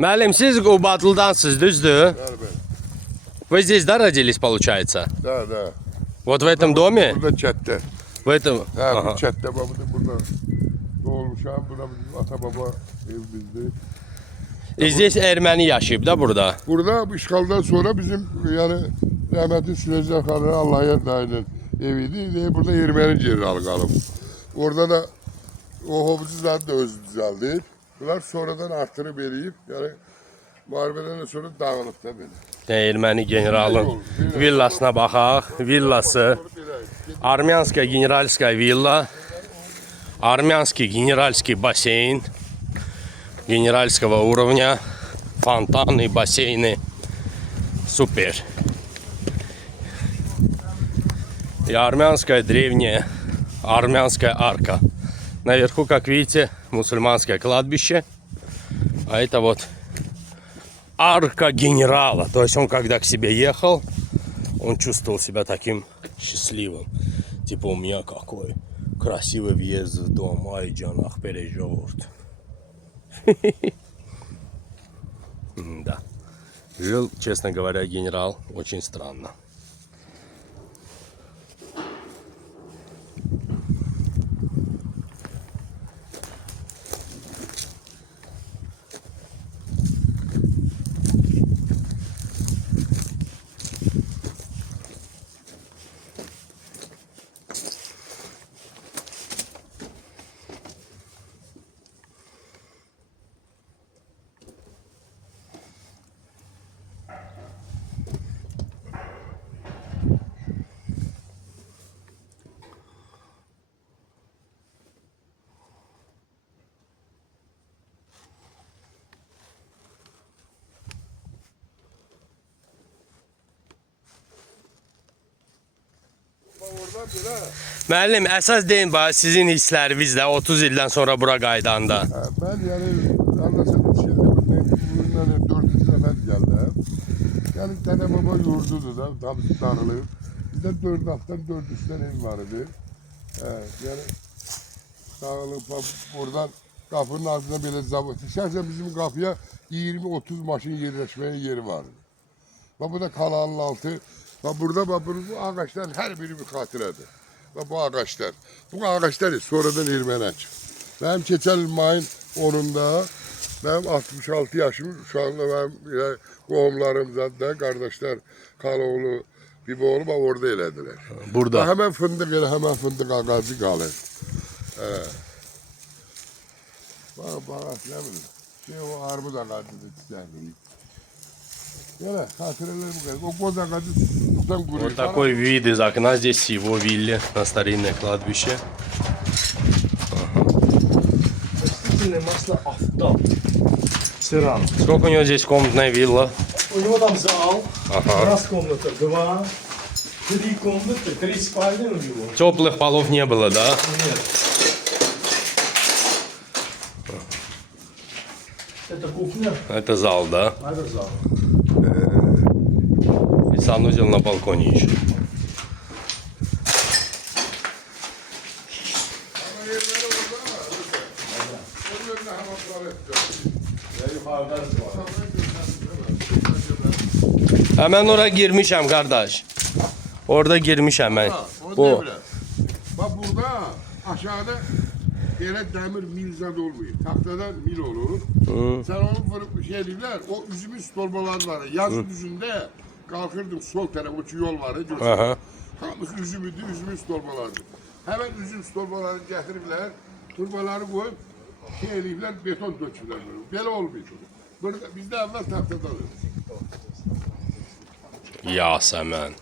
Müəllim, siz Qubadlıdansınız, düzdür? Bəli. Вы здесь, да, родились, получается? Da. Вот в этом доме? Burada kətdə. В этом... Ha, Aha. bu kətdə burada doğulmuşam. Burada bizim ata baba evimizdir. Здесь erməni yaşayıb da burada. Burada bu işgaldan sonra bizim yani rahmetli Süleyman Xan'ın Allah'a yardımcının eviydi. Burada Ermeni generali qalıb. Orada da o hovuzcular da öz düzəldib. Bunlar sonradan artırıb eləyib. Yani müharibədən sonra dağılıb da belə. Erməni generalın villasına baxaq. Villası. Армянская генеральская вилла. Армянский генеральский бассейн. Генеральского уровня. Фонтаны, бассейны. Супер. И армянская древняя армянская арка. Наверху, как видите, мусульманское кладбище. А это вот арка генерала. То есть он, когда к себе ехал, он чувствовал себя таким счастливым. Типа, у меня какой красивый въезд в дом. Ай, джанах пережёт. Да. Жил, честно говоря, генерал очень странно. Müəllim, əsas deyin bax sizin hisslərinizlə 30 ildən sonra bura qaydanda. Ben yani anlasam şimdi bundan 400 sefer geldim. Yani tane baba yurdudu da tam dağılıb. Bizde 4 alttan 400 tane ev vardı. Yani dağılıb buradan kapının altında böyle zavod. Şahsen bizim kapıya 20-30 maşın yerleşmeye yeri vardı. Bak bu da kanalın altı. Bak burada bak bu ağaçlar her biri bir hatıradır. Bak bu ağaçlar. Bu ağaçlar sonradan Ermeni açıb. Benim geçen mayın 10'unda benim 66 yaşım şu anda benim qohumlarımdan da kardeşler Kaloğlu, Biboğlu bak orada elediler. Burada. Bak hemen fındık elə hemen fındık ağacı qalır. Bak ne bileyim. O armut ağacıdır çiçeği. Böyle hatıralar bu kadar. O koz ağacı tutan kuruyor. Вот такой вид из окна здесь его вилле на старинное кладбище. Растительное масло автом. Церан. Сколько у него здесь комнатная вилла? У него там зал. Ага. Раз комната, два, три комнаты, 3 спальни у него. Теплых полов не было, да? Нет. Это кухня, Это зал, да? а это зал. И санузел на балконе еще. Hemen oraya girmişim kardeş. Orada girmişim ben. Bu. Bak burada aşağıda yere demir mil zad olmuyor. Tahtadan mil olur. Sen onu vurup şey derler, o üzümün stolbaları var. Yaz düzünde kalkırdım sol tarafa yol var. Aha. Hamısı üzümüydü, üzümün stolbalardı. Hemen üzüm stolbalarını getiriblər, turbaları koyup şey eləyiblər, beton döküblər böyle. Belə olmuyor. Burada, bizde evvel tahtadan. Yasemen.